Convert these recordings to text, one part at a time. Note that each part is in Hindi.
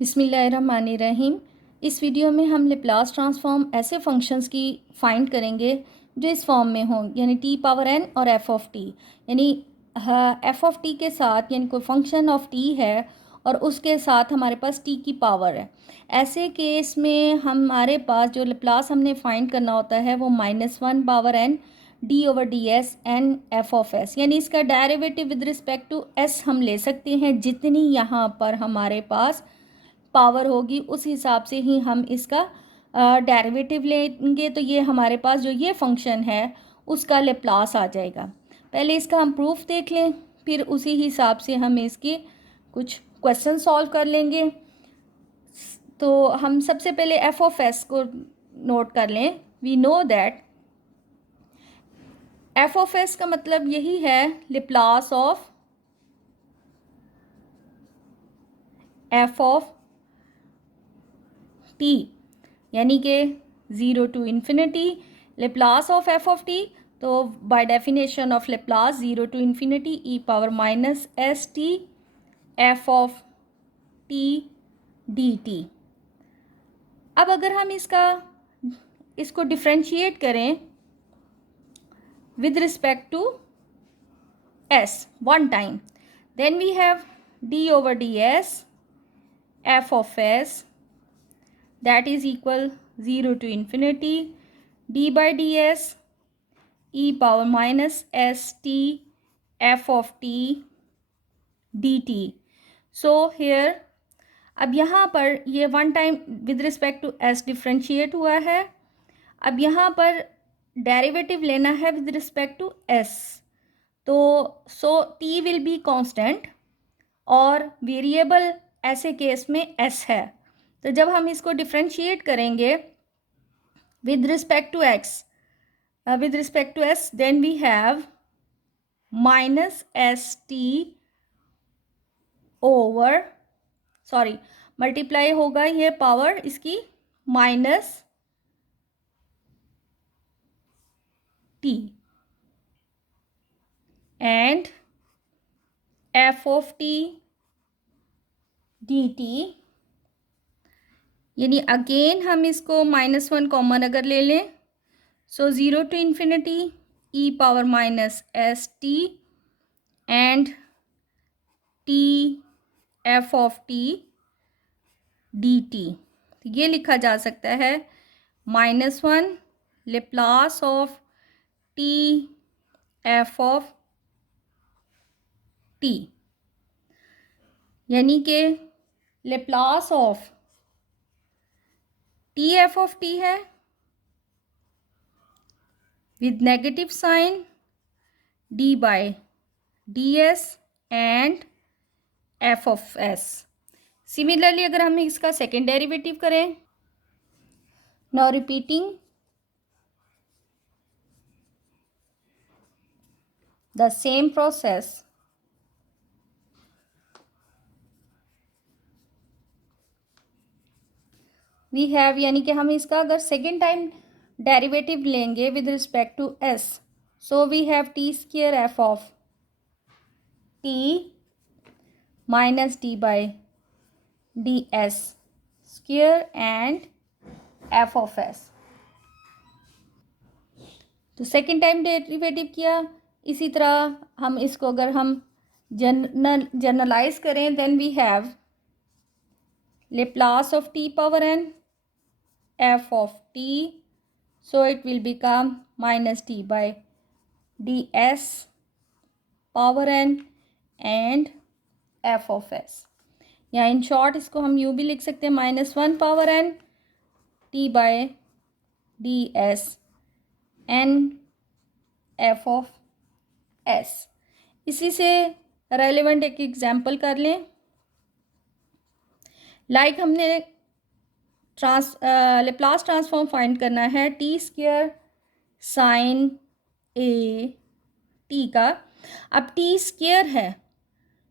बिस्मिल्लाहिर्रहमानिर्रहीम। इस वीडियो में हम लेप्लास ट्रांसफॉर्म ऐसे फंक्शंस की फाइंड करेंगे जो इस फॉर्म में हों, यानी टी पावर एन और एफ ऑफ टी। यानी एफ ऑफ टी के साथ यानी कोई फंक्शन ऑफ टी है और उसके साथ हमारे पास टी की पावर है। ऐसे केस में हमारे पास जो लेप्लास हमने फाइंड करना होता है वो -1 power n d over d s n f of s, यानी इसका derivative with respect to s हम ले सकते हैं। जितनी यहाँ पर हमारे पास पावर होगी उस हिसाब से ही हम इसका डेरिवेटिव लेंगे, तो ये हमारे पास जो ये फंक्शन है उसका लेप्लास आ जाएगा। पहले इसका हम प्रूफ देख लें, फिर उसी हिसाब से हम इसके कुछ क्वेश्चन सॉल्व कर लेंगे। तो हम सबसे पहले एफ ऑफ एस को नोट कर लें। We know that F of S का मतलब यही है Laplace of F of T, यानी कि 0 to infinity Laplace of F of T. तो by definition of Laplace 0 to infinity E power minus S T F of T D T. अब अगर हम इसको डिफ्रेंशिएट करें with respect to S one time, then we have D over d S F of S that is equal 0 to infinity d by ds e power minus s t f of t dt. So here अब यहाँ पर ये one time with respect to s differentiate हुआ है। अब यहाँ पर डेरिवेटिव लेना है विद रिस्पेक्ट टू s, तो so t will be constant और वेरिएबल ऐसे केस में s है। तो जब हम इसको डिफ्रेंशिएट करेंगे with respect to x with respect to s, then we have minus S t over sorry multiply होगा ये पावर इसकी minus t and F of T D t, यानी अगेन हम इसको -1 कॉमन अगर ले लें, so 0 to infinity E power minus S t and T F of T D T. ये लिखा जा सकता है -1 Laplace of T F of T, यानी कि Laplace of T F of T है with negative sign D by D S and F of S. Similarly अगर हम इसका सेकेंड डेरिवेटिव करें, now repeating the same process, we have, यानी कि हम इसका अगर सेकेंड टाइम डेरिवेटिव लेंगे with respect to S, so we have T square F of t minus d by D S square and F of s. तो सेकेंड टाइम डेरिवेटिव किया। इसी तरह हम इसको अगर हम जनरलाइज करें, then we have Laplace of t power n f of t, so it will become minus t by ds power n and f of s, या इन शॉर्ट इसको हम यूँ भी लिख सकते हैं -1 power n t by ds n f of s। इसी से रेलेवेंट एक एग्जांपल कर लें। लाइक हमने लेप्लास ट्रांसफॉर्म फाइंड करना है T square sine a T का। अब टी स्क्वायर है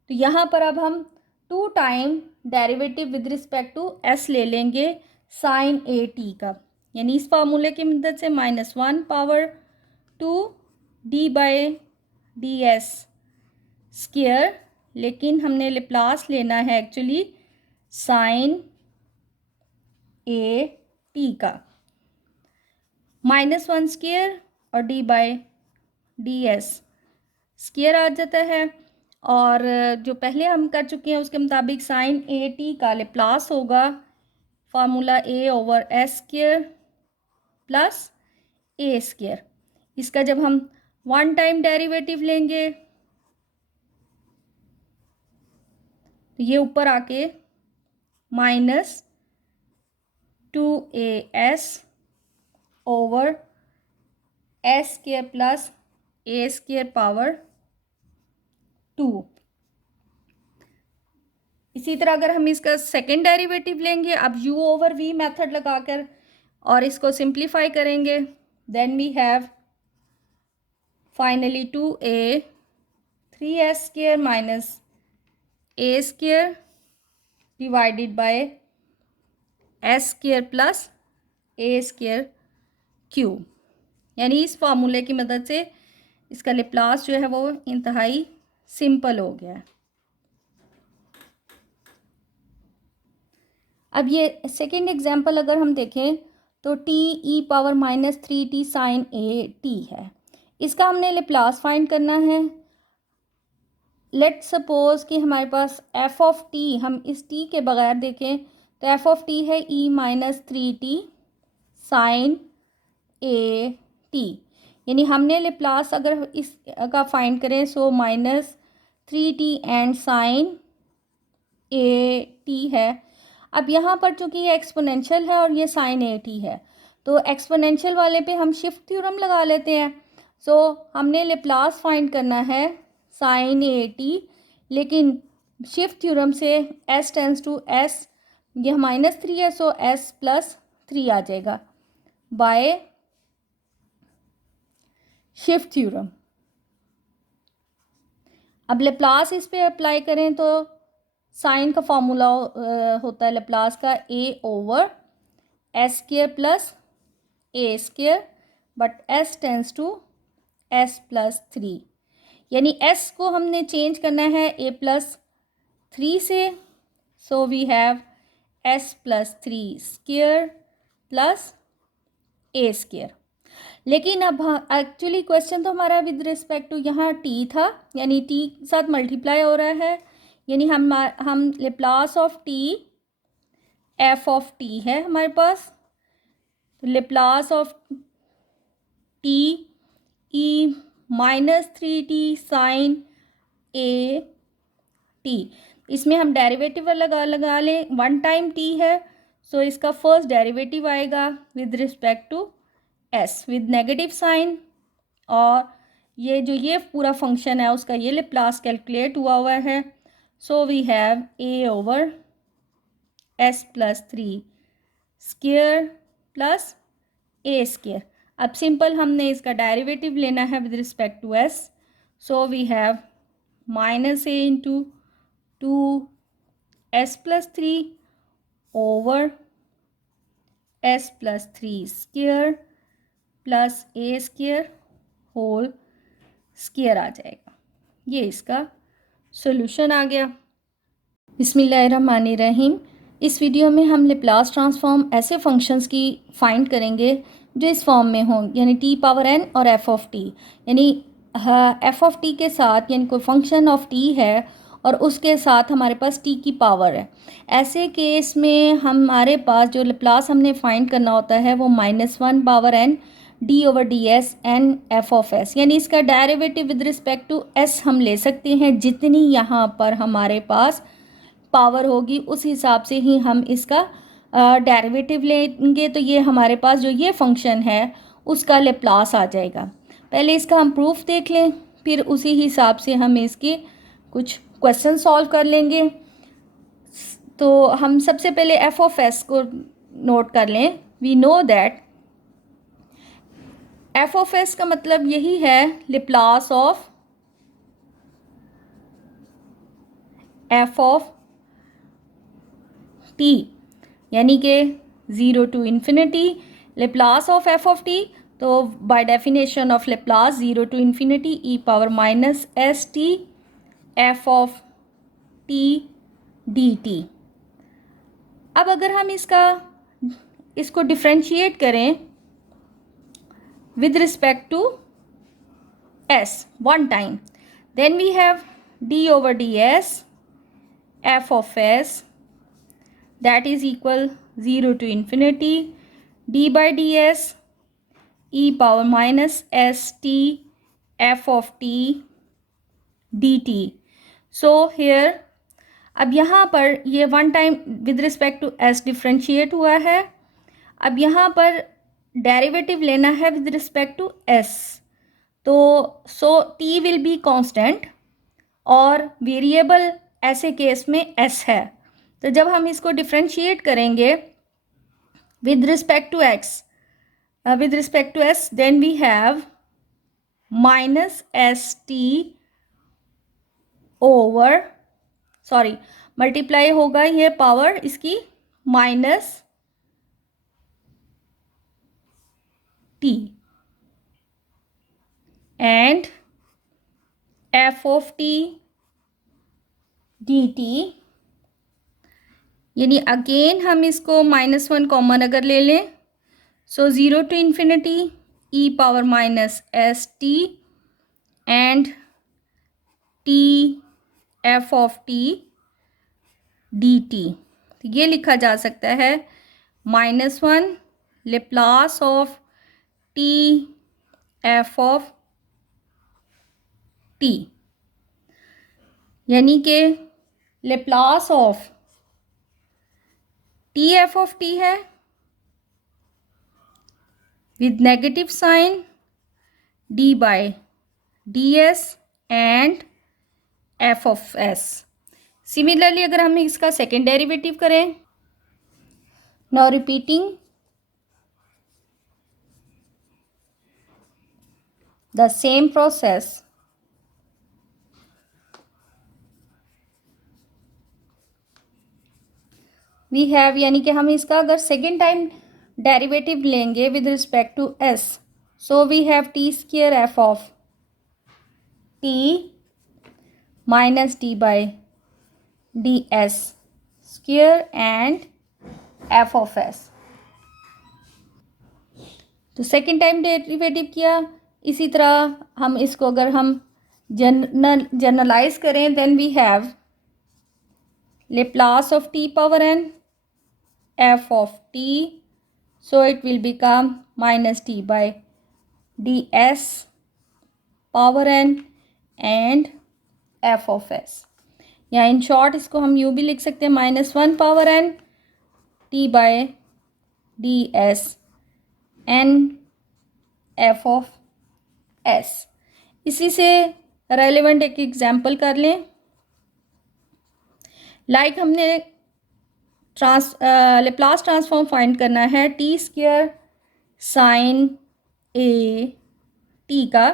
तो यहाँ पर अब हम 2 time derivative with respect to s ले लेंगे साइन ए टी का, यानी इस फार्मूले की मदद से -1 power 2 d by D S square, लेकिन हमने लेप्लास लेना है एक्चुअली साइन ए टी का, -1 स्क्वायर और D by D S square आ जाता है। और जो पहले हम कर चुके हैं उसके मुताबिक साइन ए टी का लेप्लास होगा फार्मूला ए ओवर एस स्क्वायर प्लस ए स्क्वायर। इसका जब हम वन टाइम डेरिवेटिव लेंगे तो ये ऊपर आके -2as over S square plus ए स्क्वायर पावर 2। इसी तरह अगर हम इसका सेकेंड डेरिवेटिव लेंगे, अब u ओवर v मेथड लगाकर और इसको सिंप्लीफाई करेंगे, then we have finally 2a 3s square minus a square divided by s square plus A square cube. यानी इस फार्मूले की मदद से इसका लेप्लास जो है वो इंतहाई सिंपल हो गया है। अब ये सेकेंड एग्जाम्पल अगर हम देखें तो t e⁻³ sine a t है। इसका हमने लेप्लास फाइंड करना है। लेट सपोज कि हमारे पास f ऑफ t, हम इस t के बगैर देखें तो f ऑफ t है e⁻³ साइन ए टी। यानी हमने लेप्लास अगर इसका फाइंड करें so -3t and sine a t है। अब यहाँ पर चूंकि ये एक्सपोनेंशियल है और ये साइन ए टी है तो एक्सपोनेंशियल वाले पे हम शिफ्ट थ्योरम लगा लेते हैं। सो हमने लेप्लास फाइंड करना है साइन ए टी, लेकिन शिफ्ट थ्योरम से s टेंस टू s, यह -3 है सो s प्लस 3 आ जाएगा बाय शिफ्ट थ्योरम। अब लेप्लास इस पे अप्लाई करें तो साइन का फॉर्मूला होता है लेप्लास का a over S square plus A square, but s tends to s plus 3। यानी s को हमने चेंज करना है a प्लस 3 से, so we have s plus 3 square plus A square. लेकिन अब एक्चुअली क्वेश्चन तो हमारा विद रिस्पेक्ट टू यहाँ t था, यानी t के साथ मल्टीप्लाई हो रहा है, यानी हम Laplace of t f of t है हमारे पास, तो Laplace of t e⁻³ sine a t. इसमें हम डेरिवेटिव लगा लें, वन टाइम t है सो इसका फर्स्ट डेरिवेटिव आएगा with respect to s with negative sine, और ये पूरा फंक्शन है उसका ये लेप्लास कैलकुलेट हुआ है। So we have a over s plus 3 square plus A square. अब सिंपल हमने इसका डेरिवेटिव लेना है with respect to s, so we have -a into 2s plus 3 over s plus 3 square plus A square whole square आ जाएगा। ये इसका सॉल्यूशन आ गया। बिस्मिल्लाहिर्रहमानिर्रहीम। इस वीडियो में हम लेप्लास ट्रांसफॉर्म ऐसे फंक्शंस की फाइंड करेंगे जो इस फॉर्म में हों, यानी t⁻n और f ऑफ t। यानी f ऑफ t के साथ यानी कोई फंक्शन ऑफ t है और उसके साथ हमारे पास t की पावर है। ऐसे केस में हमारे पास जो लेप्लास हमने फाइंड करना होता है वो -1 power n d over d s n f of s, यानी इसका derivative with respect to s हम ले सकते हैं। जितनी यहाँ पर हमारे पास पावर होगी उस हिसाब से ही हम इसका डेरिवेटिव लेंगे, तो ये हमारे पास जो ये फंक्शन है उसका लेप्लास आ जाएगा। पहले इसका हम प्रूफ देख लें, फिर उसी हिसाब से हम इसके कुछ क्वेश्चन सॉल्व कर लेंगे। तो हम सबसे पहले एफ ऑफ एस को नोट कर लें। We know that F of S का मतलब यही है Laplace of F of T, यानी कि 0 to infinity Laplace of F of T. तो by definition of Laplace 0 to infinity e⁻⁻st F of T D T. अब अगर हम इसको डिफ्रेंशिएट करें with respect to s one time, then we have d over ds f of s that is equal 0 to infinity d by ds e power minus st f of t dt. So here अब यहाँ पर ये one time with respect to s differentiate हुआ है. अब यहाँ पर डेरिवेटिव लेना है विद रिस्पेक्ट टू s, तो so t will be constant और वेरिएबल ऐसे केस में s है. तो जब हम इसको डिफ्रेंशिएट करेंगे with respect to x with respect to s, then we have minus S t over sorry multiply होगा ये पावर इसकी minus t and F of T D t, यानी अगेन हम इसको -1 कॉमन अगर ले लें, so 0 to infinity E power minus S t and T F of T D T. ये लिखा जा सकता है -1 Laplace of T F of T, यानी कि Laplace of T F of T है with negative sign D by D S and F of S. Similarly अगर हम इसका सेकेंड डेरिवेटिव करें, now repeating the same process, we have, यानी कि हम इसका अगर सेकेंड टाइम डेरिवेटिव लेंगे with respect to S, so we have T square F of t minus d by D S square and F of s. तो सेकेंड टाइम डेरिवेटिव किया. इसी तरह हम इसको अगर हम जनरलाइज करें, then we have Laplace of t power n f of t, so it will become minus t by D s power n and F of s. या इन शॉर्ट इसको हम यूँ भी लिख सकते हैं -1 power n t by D s n f of s. इसी से रेलेवेंट एक एग्जाम्पल कर लें. लाइक हमने लेप्लास ट्रांसफॉर्म फाइंड करना है T square sine a T का.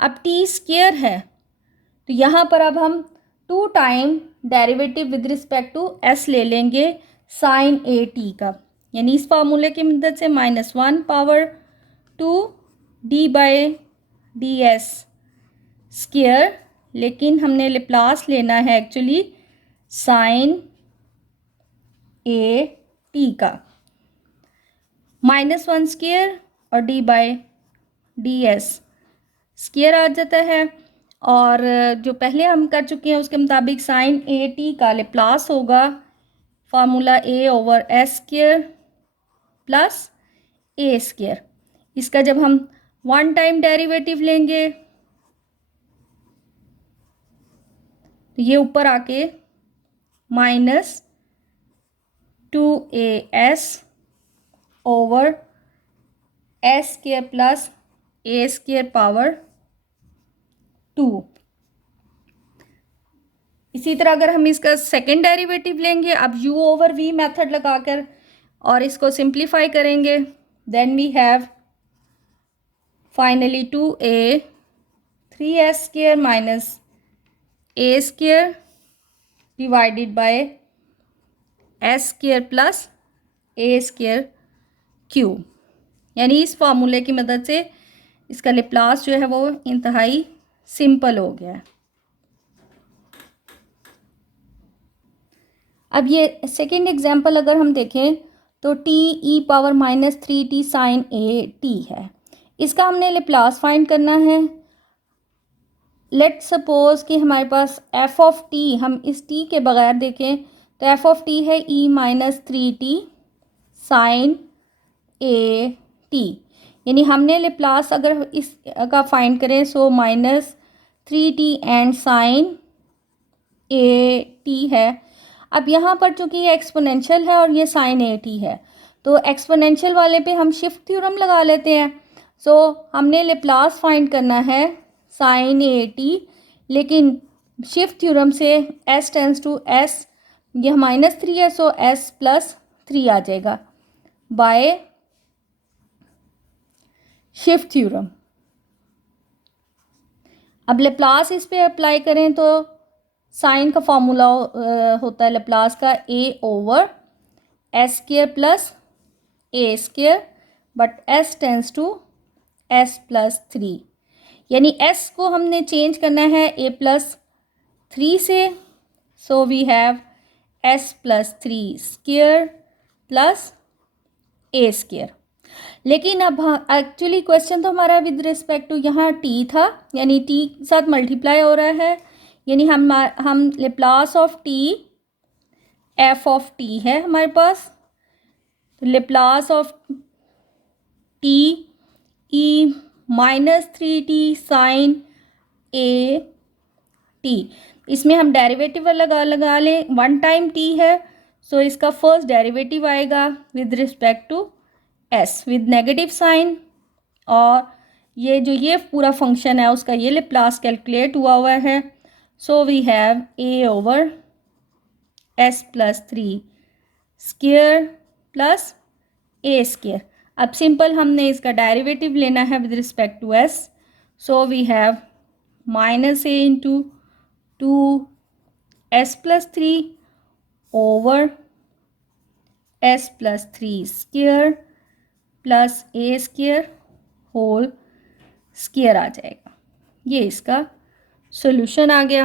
अब टी स्क्वायर है तो यहाँ पर अब हम 2 time derivative with respect to s ले लेंगे साइन ए टी का, यानी इस फार्मूले की मदद से -1 power 2 d by D S square, लेकिन हमने लेप्लास लेना है एक्चुअली साइन ए टी का, -1 स्क्वायर और D by D S square आ जाता है. और जो पहले हम कर चुके हैं उसके मुताबिक साइन ए टी का लेप्लास होगा फार्मूला ए ओवर एस स्क्वायर प्लस ए स्क्वायर. इसका जब हम 1 टाइम डेरिवेटिव लेंगे तो ये ऊपर आके -2as over S square plus ए स्क्वायर पावर 2. इसी तरह अगर हम इसका सेकेंड डेरिवेटिव लेंगे, अब u ओवर v मेथड लगाकर और इसको सिंप्लीफाई करेंगे, then we have finally 2a 3s square minus a square divided by s square plus A square cube. यानी इस फार्मूले की मदद से इसका लेप्लास जो है वो इंतहाई सिंपल हो गया है. अब ये सेकेंड एग्जाम्पल अगर हम देखें तो t e⁻³ sin a t है, इसका हमने लेप्लास फाइंड करना है। लेट सपोज कि हमारे पास एफ ऑफ टी, हम इस टी के बगैर देखें तो एफ ऑफ टी है e⁻³ sin a t, यानी हमने लेप्लास अगर इस का फाइंड करें so -3t and sine a t है। अब यहाँ पर चूंकि ये एक्सपोनेंशियल है और ये साइन a t है, तो एक्सपोनेंशियल वाले पे हम शिफ्ट थ्योरम लगा लेते हैं। सो हमने लेप्लास फाइंड करना है साइन a t, लेकिन शिफ्ट थ्योरम से s टेंस टू s, यह -3 है सो s + 3 आ जाएगा बाय शिफ्ट थ्योरम। अब लेप्लास इस पे अप्लाई करें तो साइन का फॉर्मूला होता है लेप्लास का a/s² + a², but s tends to s + 3, यानी s को हमने चेंज करना है a+3 से, so we have s + 3² + a²। लेकिन अब एक्चुअली क्वेश्चन तो हमारा विद रिस्पेक्ट टू यहाँ t था, यानी t के साथ मल्टीप्लाई हो रहा है, यानी हम Laplace of t f of t है हमारे पास, तो Laplace of t e⁻3t sin a t, इसमें हम डेरिवेटिव लगा लें, 1 टाइम t है सो इसका फर्स्ट डेरिवेटिव आएगा with respect to s with negative sine, और ये पूरा फंक्शन है उसका ये लेप्लास कैलकुलेट हुआ है। So we have a/s + 3² + a²। अब सिंपल हमने इसका डेरिवेटिव लेना है with respect to s, so we have -a × 2s + 3 over s + 3² + a² whole square आ जाएगा। ये इसका सॉल्यूशन आ गया।